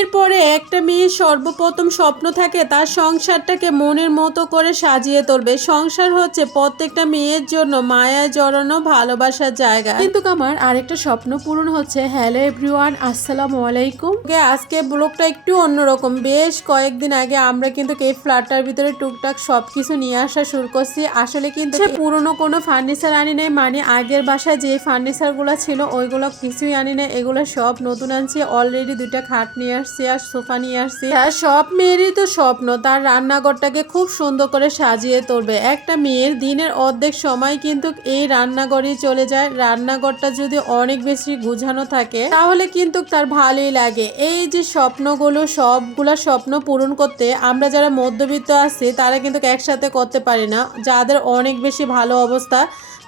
বিয়ের পরে একটা মেয়ের সর্বপ্রথম স্বপ্ন থাকে তার সংসারটাকে মনের মতো করে সাজিয়ে তুলবে। সংসার হচ্ছে প্রত্যেকটা মেয়ের জন্য মায়া জড়ানো ভালোবাসার জায়গা। কিন্তু আমার আরেকটা স্বপ্ন পূরণ হচ্ছে। হ্যালো এভরিওয়ান আসসালামু আলাইকুম। আজকে ব্লগটা একটু অন্যরকম। বেশ কয়েকদিন আগে আমরা কিন্তু এই ফ্ল্যাটটার ভিতরে টুকটাক সব কিছু নিয়ে আসা শুরু করছি। আসলে কিন্তু সে পুরনো কোনো ফার্নিচার আনি নাই মানে আগের বাসায় যে ফার্নিচারগুলো ছিল ওইগুলো কিছুই আনি নাই। এগুলো সব নতুন আনছি। অলরেডি দুইটা খাট নিয়ে আসছি। আর সোফা নিয়ে আসছি। আর সব মেয়েরই তো স্বপ্ন। তার রান্নাঘরটাকে খুব সুন্দর করে সাজিয়ে তুলবে। একটা মেয়ের দিনের অর্ধেক সময় কিন্তু এই রান্নাঘরেই চলে যায়। রান্নাঘরটা যদি অনেক বেশি গুছানো থাকে, তাহলে কিন্তু তার ভালোই লাগে। এই যে স্বপ্নগুলো, সবগুলা স্বপ্ন পূরণ করতে আমরা যারা মধ্যবিত্ত আছি, তারা কিন্তু একসাথে করতে পারি না। যাদের অনেক বেশি ভালো অবস্থা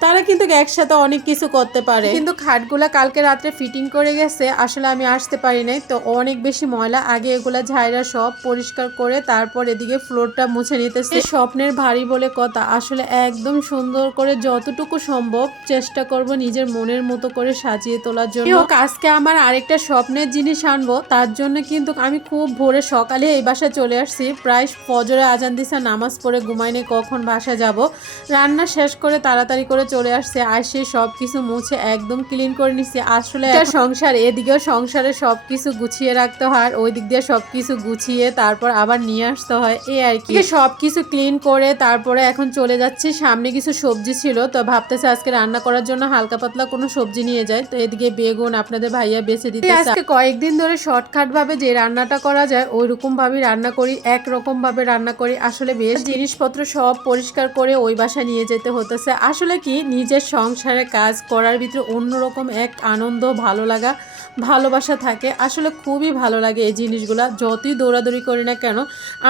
তারা কিন্তু একসাথে অনেক কিছু করতে পারে। কিন্তু খাটগুলা কালকে রাত্রে ফিটিং করে গেছে আসলে আমি আসতে পারি নাই। তো অনেক বেশি ময়লা আগে এগুলা ঝাইরা সব পরিষ্কার করে তারপর এদিকে ফ্লোরটা মুছে নিতেছে। স্বপ্নের ভারী বলে কথা আসলে একদম সুন্দর করে যতটুকু সম্ভব চেষ্টা করব নিজের মনের মতো করে সাজিয়ে তোলার জন্য। আজকে আমার আরেকটা স্বপ্নের জিনিস আনব তার জন্য কিন্তু আমি খুব ভোরে সকালে এই বাসায় চলে আসছি। প্রায় ফজরে আজান দিছে নামাজ পড়ে ঘুমাইনে কখন বাসা যাব? রান্না শেষ করে তাড়াতাড়ি করে চলে আসছে আসে সব কিছু মুছে একদম ক্লিন করে নিচ্ছে আসলে একটা সংসার এদিকেও সংসারে সব কিছু গুছিয়ে রাখতে হয় আর ওই দিক দিয়ে সব কিছু গুছিয়ে তারপর আবার নিয়ে আসতে হয়। এই আর কি। সব কিছু ক্লিন করে তারপরে এখন চলে যাচ্ছে। সামনে কিছু সবজি ছিল তো ভাবতেছে আজকে রান্না করার জন্য হালকা পাতলা কোনো সবজি নিয়ে যায়। তো এদিকে বেগুন আপনাদের ভাইয়া বেছে দিতে আজকে কয়েকদিন ধরে শর্টকাট ভাবে যে রান্নাটা করা যায় ওই রকম ভাবে রান্না করি এক রকম ভাবে রান্না করি। আসলে বেশ জিনিসপত্র সব পরিষ্কার করে ওই বাসায় নিয়ে যেতে হতেছে। আসলে কি নিজের সংসারে কাজ করার ভিতরে অন্যরকম এক আনন্দ ভালো লাগা ভালোবাসা থাকে। আসলে খুবই ভালো লাগে এই জিনিসগুলা। যতই দৌড়াদৌড়ি করি না কেন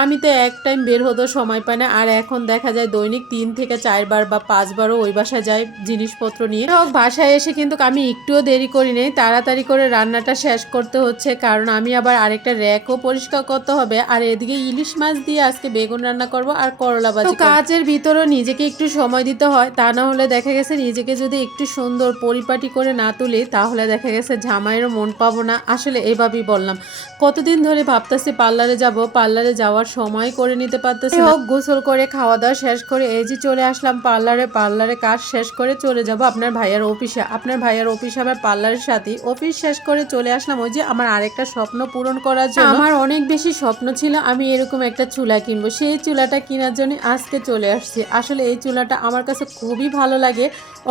আমি তো এক টাইম বের হতেও সময় পাই না। আর এখন দেখা যায় দৈনিক তিন থেকে চারবার বা পাঁচবারও ওই বাসায় যাই জিনিসপত্র নিয়ে। হোক বাসায় এসে কিন্তু আমি একটুও দেরি করি নেই। তাড়াতাড়ি করে রান্নাটা শেষ করতে হচ্ছে। কারণ আমি আবার আরেকটা র্যাকও পরিষ্কার করতে হবে। আর এদিকে ইলিশ মাছ দিয়ে আজকে বেগুন রান্না করব আর করলা ভাজি কাজের ভিতরেও নিজেকে একটু সময় দিতে হয়। তা না হলে দেখা গেছে নিজেকে যদি একটু সুন্দর পরিপাটি করে না তুলি তাহলে দেখা গেছে জামাইয়েরও মন পাবো না। আসলে এভাবেই বললাম। কতদিন ধরে ভাবতেছি পার্লারে যাব পার্লারে যাওয়ার সময় করে নিতে পারতেছি হোক গোসল করে খাওয়া দাওয়া শেষ করে এই যে চলে আসলাম পার্লারে পার্লারে কাজ শেষ করে চলে যাব আপনার ভাইয়ার অফিসে। আপনার ভাইয়ার অফিস আমার পার্লারের সাথে অফিস শেষ করে চলে আসলাম ওই যে আমার আরেকটা স্বপ্ন পূরণ করার জন্য। আমার অনেক বেশি স্বপ্ন ছিল আমি এরকম একটা চুলা কিনবো। সেই চুলাটা কেনার জন্য আজকে চলে আসছি। আসলে এই চুলাটা আমার কাছে খুবই ভালো লাগে।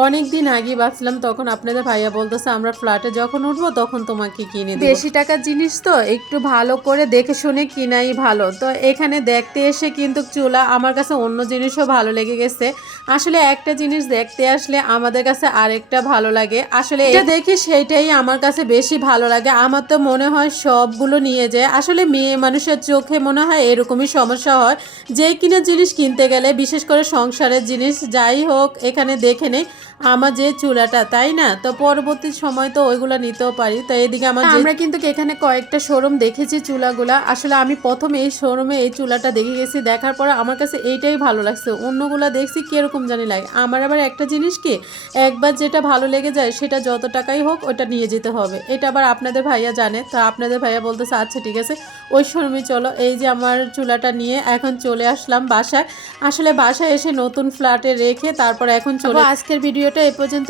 অনেক দিন আগে ভাবছিলাম তখন আপনাদের ভাইয়া বলতেছে আমরা ফ্ল্যাটে যখন উঠবো তখন তোমাকে কিনে বেশি টাকার জিনিস তো, একটু ভালো করে দেখে শুনে কিনাই ভালো। তো এখানে দেখতে এসে কিন্তু চুলা আমার কাছে অন্য জিনিসও ভালো লেগে গেছে। আসলে একটা জিনিস দেখতে আসলে আমাদের কাছে আরেকটা ভালো লাগে। আসলে এটা দেখি সেইটাই আমার কাছে বেশি ভালো লাগে। আমার তো মনে হয় সবগুলো নিয়ে যায়। আসলে মেয়ে মানুষের চোখে মনে হয় এরকমই সমস্যা হয়। যে কিনা জিনিস কিনতে গেলে, বিশেষ করে সংসারের জিনিস, যাই হোক, এখানে দেখে নেই। আমার যে চুলাটা তাই না? তো পরবর্তী সময় তো ওইগুলো নিতেও পারি। তো এদিকে আমার আমরা কিন্তু এখানে কয়েকটা শোরুম দেখেছি চুলাগুলা। আসলে আমি প্রথম এই শোরুমে এই চুলাটা দেখে গেছি দেখার পর আমার কাছে এইটাই ভালো লাগছে। অন্যগুলা দেখছি কীরকম জানি লাগে। আমার আবার একটা জিনিস কি একবার যেটা ভালো লেগে যায় সেটা যত টাকাই হোক ওটা নিয়ে যেতে হবে। এটা আবার আপনাদের ভাইয়া জানে। তো আপনাদের ভাইয়া বলতেছে আচ্ছা ঠিক আছে ওই শোরুমে চলো। এই যে আমার চুলাটা নিয়ে এখন চলে আসলাম বাসায়। আসলে বাসায় এসে নতুন ফ্ল্যাটে রেখে তারপর এখন চলো আজকের ভিডিওটা এ পর্যন্ত